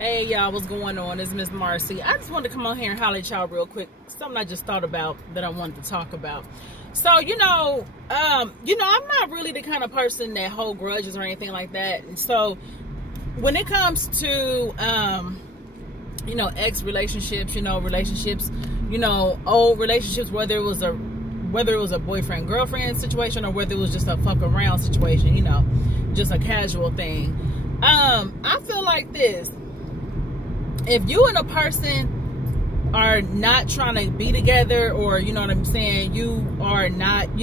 Hey y'all, what's going on? It's Miss Marcy. I just wanted to come on here and holler at y'all real quick. Something I just thought about that I wanted to talk about. So, I'm not really the kind of person that hold grudges or anything like that. And so when it comes to ex relationships, old relationships, whether it was a boyfriend girlfriend situation or whether it was just a fuck around situation, just a casual thing. I feel like this. If you and a person are not trying to be together, or you know what I'm saying, you are not,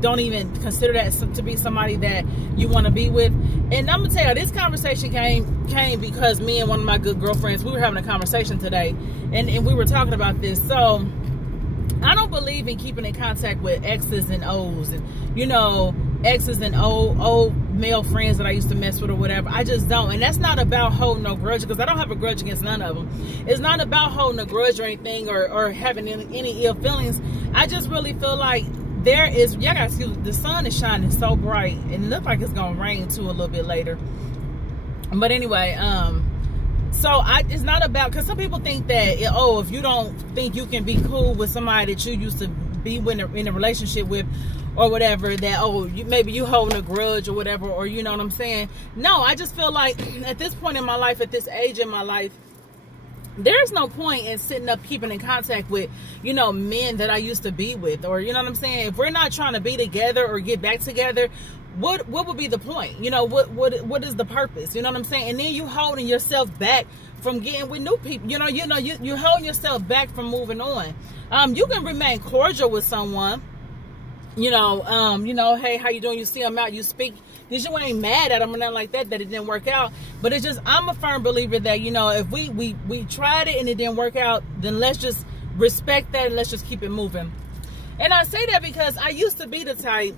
don't even consider that to be somebody that you want to be with. And I'm gonna tell you, this conversation came because me and one of my good girlfriends, we were having a conversation today, and we were talking about this. So I don't believe in keeping in contact with exes and O's, and exes and old male friends that I used to mess with or whatever. I just don't. And that's not about holding no grudge, because I don't have a grudge against none of them. It's not about holding a grudge or anything, or having any ill feelings. I just really feel like y'all gotta excuse me, the sun is shining so bright and it looks like it's gonna rain too a little bit later. But anyway, it's not about, because some people think that, if you don't think you can be cool with somebody that you used to be in a relationship with or whatever, that maybe you holding a grudge or whatever, or you know what I'm saying. No, I just feel like at this point in my life, at this age in my life, there's no point in sitting up keeping in contact with men that I used to be with, or you know what I'm saying. If we're not trying to be together or get back together, what would be the point? What is the purpose? You know what I'm saying? And then you holding yourself back from getting with new people. You're holding yourself back from moving on. You can remain cordial with someone. Hey, how you doing? You see them out, you speak. Because you ain't mad at them or nothing like that it didn't work out. But it's just, I'm a firm believer that, if we tried it and it didn't work out, then let's just respect that and let's just keep it moving. And I say that because I used to be the type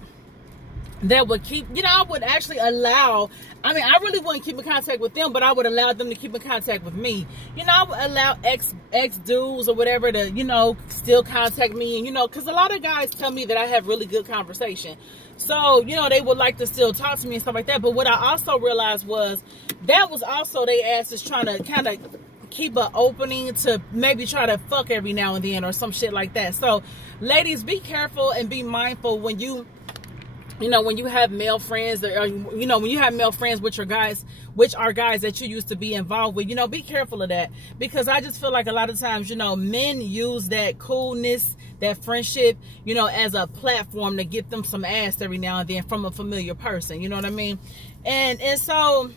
that would keep, I would actually allow, I really wouldn't keep in contact with them, but I would allow them to keep in contact with me. I would allow ex dudes or whatever to, still contact me. And, because a lot of guys tell me that I have really good conversation. So, they would like to still talk to me and stuff like that. But what I also realized was that was also they asses trying to kind of keep an opening to maybe try to fuck every now and then or some shit like that. So, ladies, be careful and be mindful when you have male friends, or, when you have male friends which are guys that you used to be involved with, be careful of that. Because I just feel like a lot of times, men use that coolness, that friendship, as a platform to get them some ass every now and then from a familiar person. You know what I mean? And so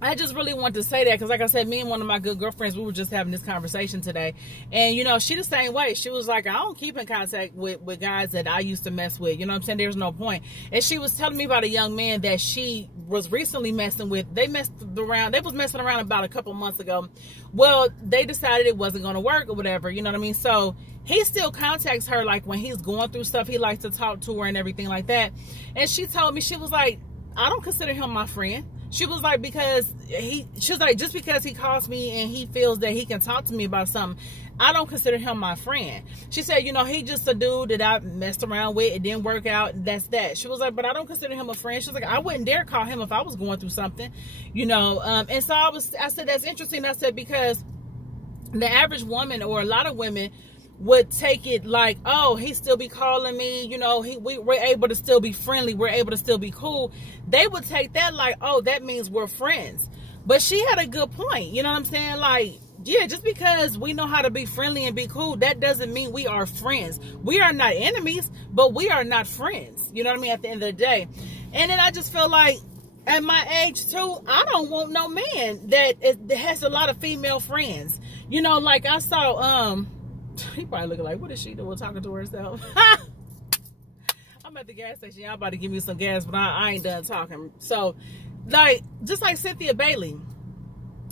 I just really want to say that because, like I said, me and one of my good girlfriends, we were just having this conversation today. And, she the same way. She was like, I don't keep in contact with guys that I used to mess with. You know what I'm saying? There's no point. And she was telling me about a young man that she was recently messing with. They was messing around about a couple months ago. Well, they decided it wasn't going to work or whatever. You know what I mean? So he still contacts her, like when he's going through stuff. He likes to talk to her and everything like that. And she told me, she was like, I don't consider him my friend. She was like, just because he calls me and he feels that he can talk to me about something, I don't consider him my friend. She said, he just a dude that I messed around with. It didn't work out. That's that. She was like, but I don't consider him a friend. She was like, I wouldn't dare call him if I was going through something, And so I said, that's interesting. I said, because the average woman, or a lot of women, would take it like, oh, he still be calling me, we're able to still be friendly, we're able to still be cool. They would take that like, oh, that means we're friends. But she had a good point, you know what I'm saying? Like, yeah, just because we know how to be friendly and be cool, that doesn't mean we are friends. We are not enemies, but we are not friends, you know what I mean, at the end of the day. And then I just feel like, at my age too, I don't want no man that has a lot of female friends. Like I saw, he probably looking like, what is she doing talking to herself? I'm at the gas station. Y'all about to give me some gas, but I ain't done talking. So, just like Cynthia Bailey,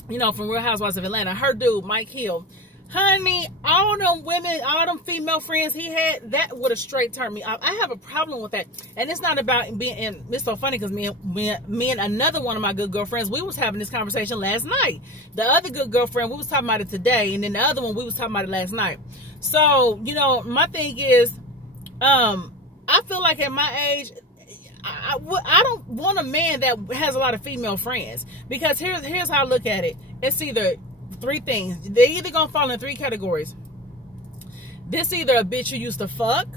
from Real Housewives of Atlanta, her dude, Mike Hill. Honey, all them women, all them female friends he had, that would have straight turned me off. I have a problem with that. And it's not about being, and it's so funny because me and another one of my good girlfriends, we was having this conversation last night. The other good girlfriend, we was talking about it today. And then the other one, we was talking about it last night. So, my thing is, I feel like at my age, I don't want a man that has a lot of female friends, because here's how I look at it. It's either three things. They're either gonna fall in three categories. This either a bitch you used to fuck,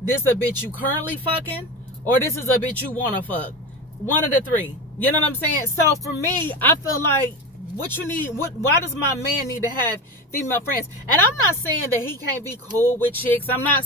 this a bitch you currently fucking, or this is a bitch you wanna fuck. One of the three. You know what I'm saying? So for me, I feel like what you need, why does my man need to have female friends? And I'm not saying that he can't be cool with chicks. I'm not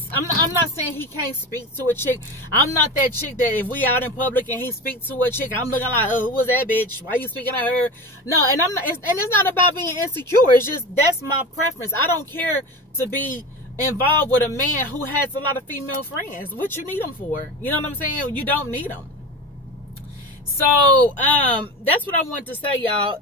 saying he can't speak to a chick. I'm not that chick that if we out in public and he speaks to a chick, I'm looking like, oh, who was that bitch? Why you speaking to her? No, and it's not about being insecure. It's just, that's my preference. I don't care to be involved with a man who has a lot of female friends. What you need them for? You know what I'm saying? You don't need them. So, that's what I want to say, y'all.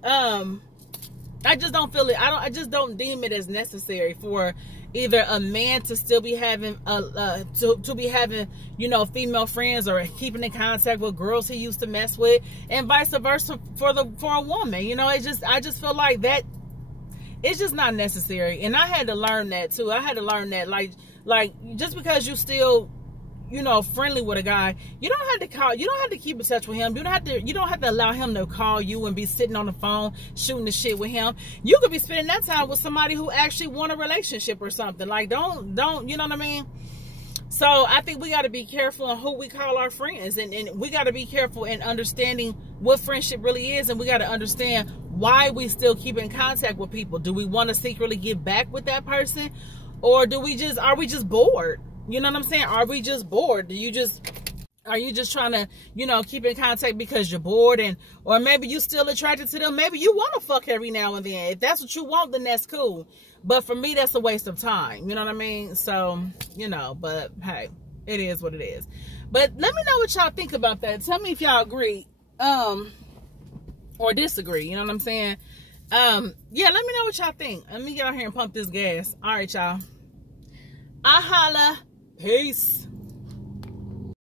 I just don't feel it. I just don't deem it as necessary for either a man to still be having, to be having, you know, female friends, or keeping in contact with girls he used to mess with, and vice versa for a woman. You know, I just feel like that it's just not necessary. And I had to learn that too. I had to learn that, like just because you still, you know, friendly with a guy, you don't have to keep in touch with him. You don't have to allow him to call you and be sitting on the phone shooting the shit with him. You could be spending that time with somebody who actually want a relationship or something. Like, don't, you know what I mean? So I think we got to be careful on who we call our friends, and we got to be careful in understanding what friendship really is, and we got to understand why we still keep in contact with people. Do we want to secretly get back with that person, or are we just bored? You know what I'm saying? Are we just bored? Are you just trying to, you know, keep in contact because you're bored, or maybe you still attracted to them? Maybe you want to fuck every now and then. If that's what you want, then that's cool. But for me, that's a waste of time. You know what I mean? So, you know, but hey, it is what it is. But let me know what y'all think about that. Tell me if y'all agree, or disagree. You know what I'm saying? Yeah, let me know what y'all think. Let me get out here and pump this gas. All right, y'all. I holla. Peace.